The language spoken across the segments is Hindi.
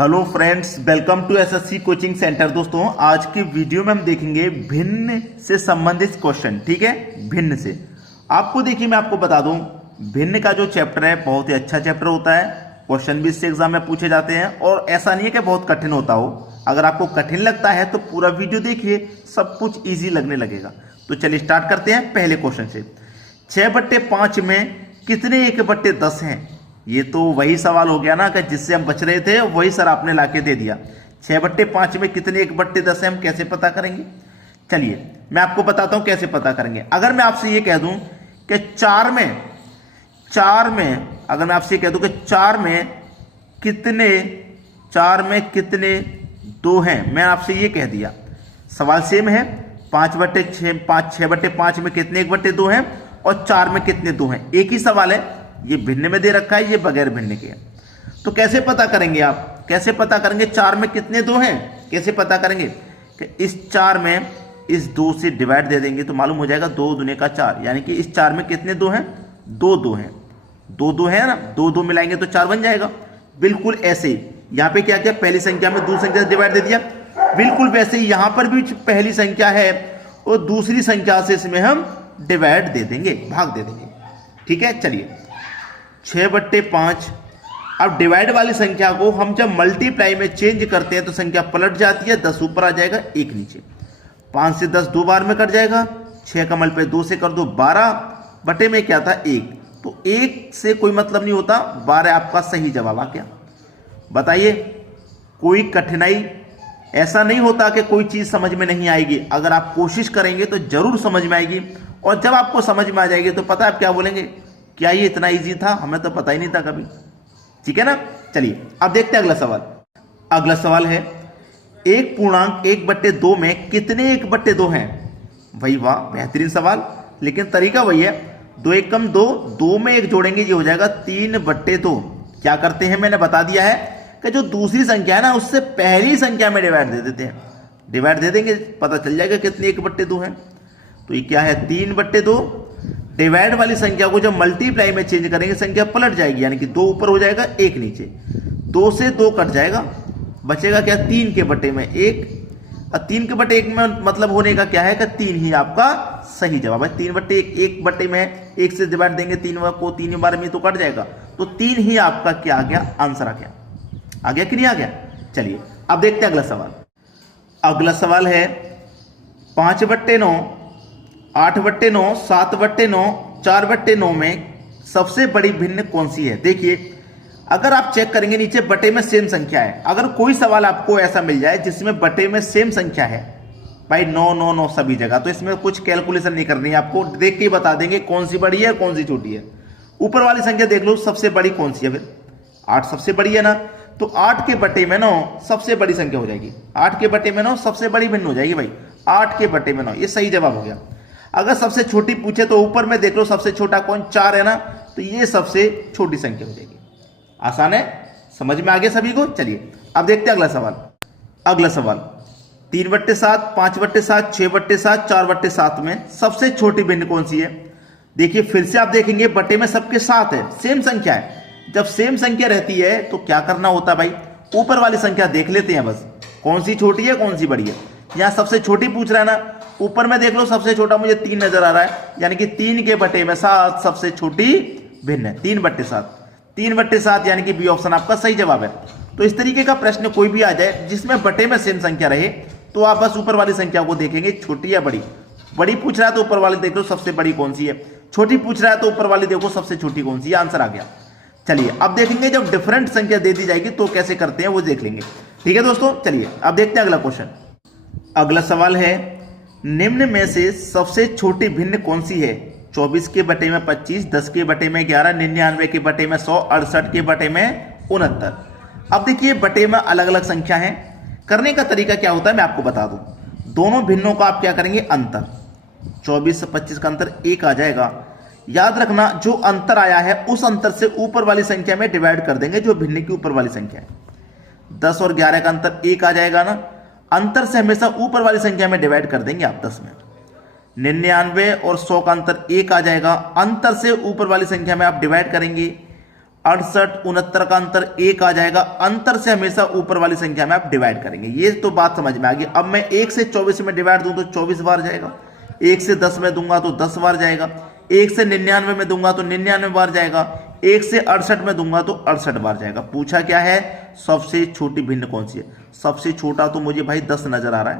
Hello friends, welcome to SSC coaching centre. दोस्तों, आज की वीडियो में हम देखेंगे भिन्न से संबंधित क्वेश्चन। ठीक है, भिन्न से आपको देखिए, मैं आपको बता दूं, भिन्न का जो चैप्टर है बहुत ही अच्छा चैप्टर होता है। क्वेश्चन भी इससे एग्जाम में पूछे जाते हैं और ऐसा नहीं है कि बहुत कठिन होता हो। अगर आपको कठिन लगता है तो पूरा वीडियो देखिए, सब कुछ ईजी लगने लगेगा। तो चलिए स्टार्ट करते हैं पहले क्वेश्चन से। 6/5 में कितने 1/10 हैं? ये तो वही सवाल हो गया ना कि जिससे हम बच रहे थे, वही सर आपने लाके दे दिया। 6/5 में कितने 1/10 है, हम कैसे पता करेंगे? चलिए मैं आपको बताता हूं कैसे पता करेंगे। अगर मैं आपसे ये कह दूं कि चार में अगर मैं आपसे कह दूं कि चार में कितने दो हैं, मैं आपसे ये कह दिया, सवाल सेम है। 6/5 में कितने 1/2 हैं और 4 में कितने 2 हैं, एक ही सवाल है। ये भिन्न में दे रखा है, ये बगैर भिन्न के है। तो कैसे पता करेंगे आप? कैसे पता करेंगे 4 में कितने 2 हैं? कैसे पता करेंगे कि इस 4 में इस 2 से डिवाइड दे देंगे तो मालूम हो जाएगा 2 दूने का 4, यानी कि इस 4 में कितने 2 हैं? 2 हैं। 2 है ना, 2 मिलाएंगे तो 4 बन जाएगा। बिल्कुल ऐसे ही यहाँ पे क्या किया, पहली संख्या में दूसरी संख्या से डिवाइड दे दिया। बिल्कुल वैसे ही यहाँ पर भी पहली संख्या है और दूसरी संख्या से इसमें हम डिवाइड दे देंगे, भाग दे देंगे। ठीक है, चलिए 6/5। अब डिवाइड वाली संख्या को हम जब मल्टीप्लाई में चेंज करते हैं तो संख्या पलट जाती है, 10 ऊपर आ जाएगा, 1 नीचे। 5 से 10 2 बार में कट जाएगा। 6 का मल्टीप्लाई 2 से कर दो, 12 बटे में क्या था 1, तो 1 से कोई मतलब नहीं होता, 12 आपका सही जवाब आ गया। बताइए, कोई कठिनाई ऐसा नहीं होता कि कोई चीज समझ में नहीं आएगी। अगर आप कोशिश करेंगे तो जरूर समझ में आएगी, और जब आपको समझ में आ जाएगी तो पता है आप क्या बोलेंगे, क्या ये इतना इजी था, हमें तो पता ही नहीं था कभी। ठीक है ना, चलिए अब देखते हैं अगला सवाल। अगला सवाल है 1/2 में कितने 1/2 हैं? भाई वाह, बेहतरीन सवाल, लेकिन तरीका वही है। 2 1 कम 2, 2 में 1 जोड़ेंगे, ये हो जाएगा 3/2। क्या करते हैं, मैंने बता दिया है कि जो दूसरी संख्या है ना उससे पहली संख्या में डिवाइड दे देते हैं। डिवाइड दे देंगे, पता चल जाएगा कितने 1/2 हैं। तो ये क्या है, 3/2। डिवाइड वाली संख्या को जब मल्टीप्लाई में चेंज करेंगे संख्या पलट जाएगी, यानी कि 2 ऊपर हो जाएगा, 1 नीचे। 2 से 2 कट जाएगा, बचेगा क्या, 3/1 में 1। और 3/1 में मतलब होने का क्या है कि 3 ही आपका सही जवाब है। 3/1 1/1 में 1 से डिवाइड देंगे, 3 को 3 बार में तो कट जाएगा, तो 3 ही आपका क्या आ गया, आंसर आ गया। आ गया कि नहीं आ गया? चलिए अब देखते हैं अगला सवाल। अगला सवाल है 5/9, 8/9, 7/9, 4/9 में सबसे बड़ी भिन्न कौन सी है? देखिए, अगर आप चेक करेंगे नीचे बटे में सेम संख्या है। अगर कोई सवाल आपको ऐसा मिल जाए जिसमें बटे में सेम संख्या है, भाई 9 9 9 सभी जगह, तो इसमें कुछ कैलकुलेशन नहीं करनी है, आपको देख के ही बता देंगे कौन सी बड़ी है कौन सी छोटी है। ऊपर वाली संख्या देख लो, सबसे बड़ी कौन सी है? फिर 8 सबसे बड़ी है ना, तो 8 के बटे में 9 सबसे बड़ी संख्या हो जाएगी। 8 के बटे में 9 सबसे बड़ी भिन्न हो जाएगी भाई, 8 के बटे में 9, ये सही जवाब हो गया। अगर सबसे छोटी पूछे तो ऊपर में देख लो, सबसे छोटा कौन, 4 है ना, तो ये सबसे छोटी संख्या हो जाएगी। आसान है, समझ में आ गया सभी को? चलिए अब देखते हैं अगला सवाल। अगला सवाल 3/7, 5/7, 6/7, 4/7 में सबसे छोटी भिन्न कौन सी है? देखिए फिर से आप देखेंगे बटे में सबके साथ है, सेम संख्या है। जब सेम संख्या रहती है तो क्या करना होता है भाई, ऊपर वाली संख्या देख लेते हैं बस, कौन सी छोटी है कौन सी बड़ी है। यहां सबसे छोटी पूछ रहा है ना, ऊपर में देख लो सबसे छोटा मुझे 3 नजर आ रहा है, यानी कि 3 के बटे में 7 सबसे छोटी भिन्न है, 3/7। 3/7 यानी कि बी ऑप्शन आपका सही जवाब है। तो इस तरीके का प्रश्न कोई भी आ जाए जिसमें बटे में सेम संख्या रहे, तो आप बस ऊपर वाली संख्या को देखेंगे, छोटी या बड़ी। बड़ी पूछ रहा है तो ऊपर वाली देख लो सबसे बड़ी कौन सी है, छोटी पूछ रहा है तो ऊपर वाली देखो सबसे छोटी कौन सी है, आंसर आ गया। चलिए अब देखेंगे जब डिफरेंट संख्या दे दी जाएगी तो कैसे करते हैं वो देख लेंगे। ठीक है दोस्तों, चलिए अब देखते हैं अगला क्वेश्चन। अगला सवाल है निम्न में से सबसे छोटी भिन्न कौन सी है? 24 के बटे में 25, 10 के बटे में 11, 99 के बटे में 100, 68 के बटे में 69। अब देखिए बटे में अलग अलग संख्या है, करने का तरीका क्या होता है मैं आपको बता दूं। दोनों भिन्नों का आप क्या करेंगे, अंतर, 24 से 25 का अंतर 1 आ जाएगा। याद रखना जो अंतर आया है उस अंतर से ऊपर वाली संख्या में डिवाइड कर देंगे, जो भिन्न की ऊपर वाली संख्या है। 10 और 11 का अंतर 1 आ जाएगा ना, अंतर से हमेशा ऊपर वाली संख्या में डिवाइड कर देंगे आप 10 में। 99 और 100 का अंतर 1 आ जाएगा, अंतर से ऊपर वाली संख्या में आप डिवाइड करेंगे। 68 69 का अंतर 1 आ जाएगा। अंतर से हमेशा ऊपर वाली संख्या में आप डिवाइड करेंगे। ये तो बात समझ में आ गई। अब मैं 1 से 24 में डिवाइड दूं तो 24 बार जाएगा, 1 से 10 में दूंगा तो 10 बार जाएगा, 1 से 99 में दूंगा तो 99 बार जाएगा, 1 से 68 में दूंगा तो 68 बार जाएगा। पूछा क्या है, सबसे छोटी भिन्न कौन सी है। सबसे छोटा तो मुझे भाई 10 नजर आ रहा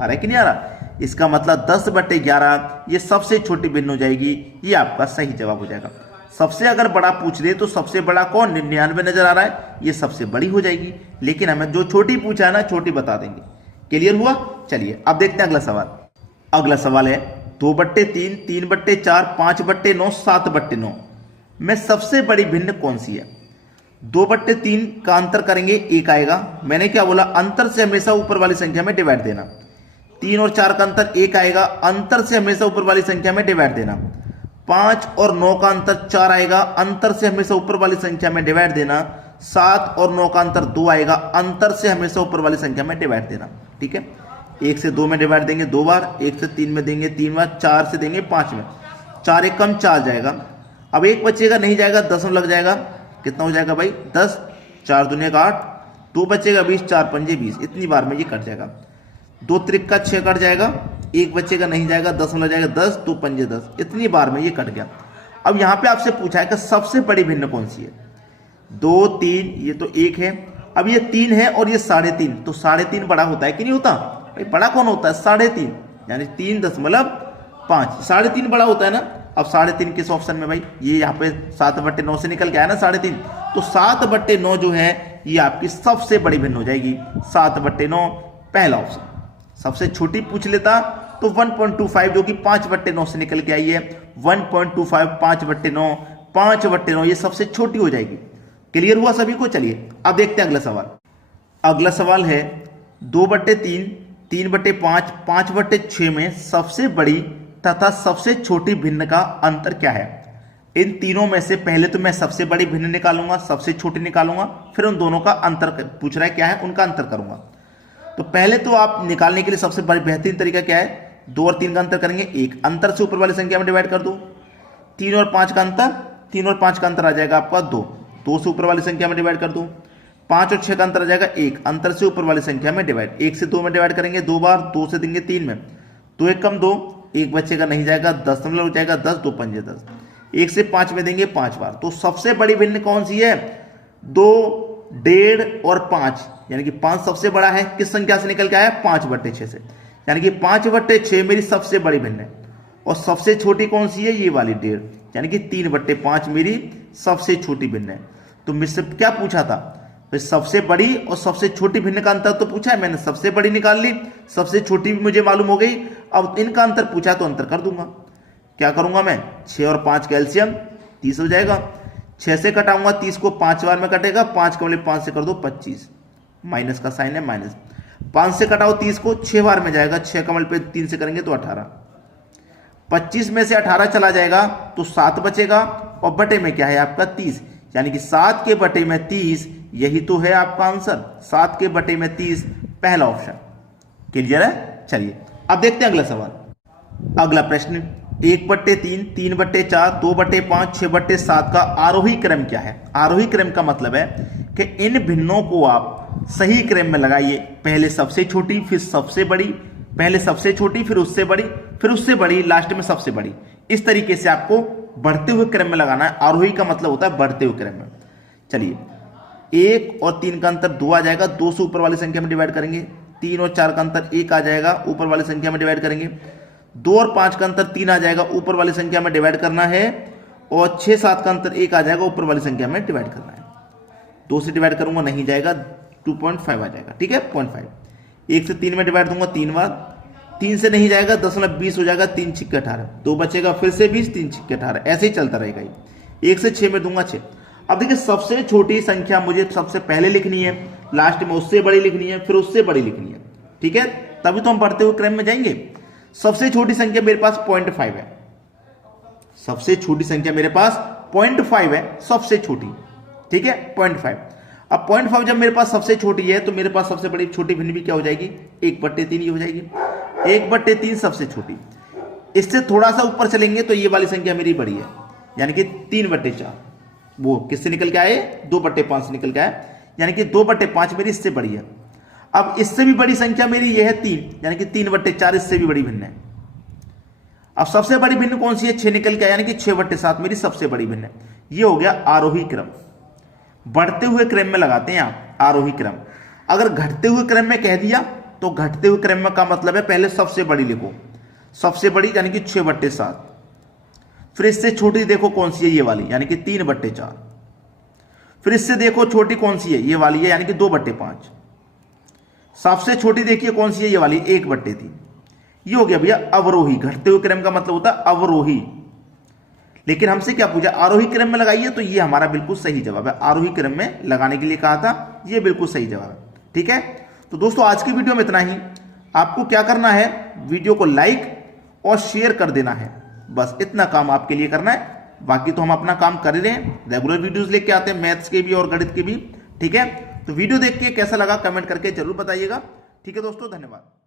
है कि नहीं आ रहा। इसका मतलब 10/11 ये सबसे छोटी भिन्न हो जाएगी। ये आपका सही जवाब हो जाएगा। सबसे अगर बड़ा पूछ ले तो सबसे बड़ा कौन, 99 नजर आ रहा है, ये सबसे बड़ी हो जाएगी। लेकिन हमें जो छोटी पूछा है ना, छोटी बता देंगे। क्लियर हुआ। चलिए अब देखते हैं अगला सवाल। अगला सवाल है 2/3, 3/4, 5/9, 7/9 में सबसे बड़ी भिन्न कौन सी है। 2/3 का अंतर करेंगे 1 आएगा। मैंने क्या बोला, अंतर से हमेशा ऊपर वाली संख्या में डिवाइड देना। 3 और 4 का अंतर 1 आएगा, अंतर से हमेशा ऊपर वाली संख्या में डिवाइड देना। 5 और 9 का अंतर 4 आएगा, अंतर से हमेशा ऊपर वाली संख्या में डिवाइड देना। 7 और 9 का अंतर 2 आएगा, अंतर से हमेशा ऊपर वाली संख्या में डिवाइड देना। ठीक है, 1 से 2 में डिवाइड देंगे 2 बार, 1 से 3 में देंगे 3 बार, 4 से देंगे 5 में, 4 एक कम 4 जाएगा। अब 1 बचेगा, नहीं जाएगा, 10 में लग जाएगा। कितना हो जाएगा भाई, 10, 4 दूने का 8, 2 बचेगा 20, 4 पंजे 20, इतनी बार में ये कट जाएगा। 2 त्रिक का 6 कट जाएगा, 1 बचेगा, नहीं जाएगा, 10 में लग जाएगा 10, 2 पंजे 10, इतनी बार में ये कट गया। अब यहां पे आपसे पूछा है कि सबसे बड़ी भिन्न कौन सी है। 2 3, ये तो 1 है। अब ये 3 है और ये 3.5, तो 3.5 बड़ा होता है कि नहीं होता भाई। बड़ा कौन होता है, 3.5, यानी 3.5, 3.5 बड़ा होता है ना। अब 3.5 किस ऑप्शन में भाई, ये यहाँ पे 7/9 से निकल के आया ना 3.5, तो 7/9 जो है ये आपकी सबसे बड़ी भिन्न हो जाएगी। 7/9 पहला ऑप्शन। सबसे छोटी पूछ लेता तो 1.25 जो कि 5/9 से निकल के आई है। 1.25 5/9, 5/9 ये सबसे छोटी हो जाएगी। क्लियर हुआ सभी को। चलिए अब देखते हैं अगला सवाल। अगला सवाल है 2/3, 3/5, 5/6 में सबसे बड़ी तथा सबसे छोटी भिन्न का अंतर क्या है। इन तीनों में से पहले तो मैं सबसे बड़ी भिन्न निकालूंगा, सबसे छोटी निकालूंगा, फिर उन दोनों का अंतर पूछ रहा है क्या है, उनका अंतर करूंगा। तो पहले तो आप निकालने के लिए सबसे बेहतरीन तरीका क्या है, 2 और 3 का अंतर करेंगे, 1 अंतर से ऊपर वाली संख्या में डिवाइड कर दो। 3 और 5 का अंतर, 3 और 5 का अंतर आ जाएगा आपका 2, 2 से ऊपर वाली संख्या में डिवाइड कर दो। 5 और 6 का अंतर आ जाएगा 1, अंतर से ऊपर वाली संख्या में डिवाइड। 1 से 2 में डिवाइड करेंगे 2 बार, 2 से देंगे 3 में, 2 एक कम 2, 1 बचेगा, नहीं जाएगा, 10 में लग जाएगा 10, 2 पंजे 10। 1 से 5 में देंगे 5 बार। तो सबसे बड़ी भिन्न कौन सी है, 2, 1.5 और 5, यानी कि 5 सबसे बड़ा है। किस संख्या से निकल के आया, 5/6 से, यानी कि 5/6 मेरी सबसे बड़ी भिन्न है। और सबसे छोटी कौन सी है, ये वाली 1.5, यानी कि 3/5 मेरी सबसे छोटी भिन्न है। तो मुझसे क्या पूछा था, तो सबसे बड़ी और सबसे छोटी भिन्न का अंतर तो पूछा है, मैंने सबसे बड़ी निकाल ली, सबसे छोटी भी मुझे मालूम हो गई। अब इनका अंतर पूछा तो अंतर कर दूंगा। क्या करूंगा मैं, 6 और 5 कैल्शियम 30 हो जाएगा। 6 से कटाऊंगा 30 को, 5 बार में कटेगा, 5 का मतलब 5 से कर दो 25, माइनस का साइन है माइनस। 5 से कटाओ 30 को, 6 बार में जाएगा, 6 का मतलब 3 से करेंगे तो 18। 25 में से 18 चला जाएगा तो 7 बचेगा, और बटे में क्या है आपका 30, यानी कि 7 के बटे में 30, यही तो है आपका आंसर। 7 के बटे में 30 पहला ऑप्शन। क्लियर है। चलिए अब देखते हैं अगला सवाल। अगला प्रश्न 1/3, 3/4, 2/5, 6/7 का आरोही क्रम क्या है। आरोही क्रम का मतलब है कि इन भिन्नों को आप सही क्रम में लगाइए। पहले सबसे छोटी, फिर सबसे बड़ी, पहले सबसे छोटी, फिर उससे बड़ी, फिर उससे बड़ी, लास्ट में सबसे बड़ी। इस तरीके से आपको बढ़ते हुए क्रम में लगाना है। आरोही का मतलब होता है बढ़ते हुए क्रम में। चलिए 1 और 3 का अंतर 2 आ जाएगा, 2 से ऊपर वाली संख्या में डिवाइड करेंगे। 3 और 4 का अंतर 1 आ जाएगा, ऊपर वाली संख्या में डिवाइड करेंगे। 2 और 5 का अंतर 3 आ जाएगा, ऊपर वाली संख्या में डिवाइड करना है। और 6 7 का अंतर 1 आ जाएगा, ऊपर वाली संख्या में डिवाइड करना है। 2 से डिवाइड करूंगा, नहीं जाएगा, 2.5 आ जाएगा। ठीक है, 0.5। 1 से 3 में डिवाइड दूंगा 3 बार, 3 से नहीं जाएगा, 10/20 हो जाएगा, 3 छिक्के 18, 2 बचेगा, फिर से 20, 3 छिक्के 18, ऐसे ही चलता रहेगा। 1 से 6 में दूंगा 6। अब देखिए सबसे छोटी संख्या मुझे सबसे पहले लिखनी है, लास्ट में उससे बड़ी लिखनी है, फिर उससे बड़ी लिखनी है। ठीक है, तभी तो हम बढ़ते हुए क्रम में जाएंगे। सबसे छोटी संख्या मेरे पास 0.5 है। सबसे छोटी संख्या मेरे पास 0.5 है, सबसे छोटी। ठीक है, 0.5। अब 0.5 जब मेरे पास सबसे छोटी है तो मेरे पास सबसे बड़ी छोटी भिन्न भी क्या हो जाएगी, 1/3 ही हो जाएगी। 1/3 सबसे छोटी। इससे थोड़ा सा ऊपर चलेंगे तो ये वाली संख्या मेरी बड़ी है, यानी कि 3/4। वो किससे निकल के आए, 2/5 से निकल के आए, यानी कि 2/5 मेरी इससे बड़ी है। अब इससे भी बड़ी संख्या मेरी ये है 3, यानी कि 3/4 इससे भी बड़ी भिन्न है। अब सबसे बड़ी भिन्न कौन सी है, 6 निकल के आया, यानी कि 6/7 मेरी सबसे बड़ी भिन्न है। ये हो गया आरोही क्रम। बढ़ते हुए क्रम में लगाते हैं आप आरोही क्रम। अगर घटते हुए क्रम में कह दिया तो घटते हुए क्रम में का मतलब है पहले सबसे बड़ी लिखो, सबसे बड़ी यानी कि 6/7, फिर इससे छोटी देखो कौन सी है, ये वाली, यानी कि 3/4, फिर इससे देखो छोटी कौन सी है, ये वाली है, यानी कि 2/5, सबसे छोटी देखिए कौन सी है, ये वाली 1/3। ये हो गया भैया अवरोही। घटते हुए क्रम का मतलब होता है अवरोही। लेकिन हमसे क्या पूछा, आरोही क्रम में लगाइए, तो ये हमारा बिल्कुल सही जवाब है। आरोही क्रम में लगाने के लिए कहा था, ये बिल्कुल सही जवाब है। ठीक है, तो दोस्तों आज की वीडियो में इतना ही। आपको क्या करना है, वीडियो को लाइक और शेयर कर देना है, बस इतना काम आपके लिए करना है। बाकी तो हम अपना काम कर ही रहे हैं, रेगुलर वीडियोस लेके आते हैं, मैथ्स के भी और गणित के भी। ठीक है, तो वीडियो देख के कैसा लगा कमेंट करके जरूर बताइएगा। ठीक है दोस्तों, धन्यवाद।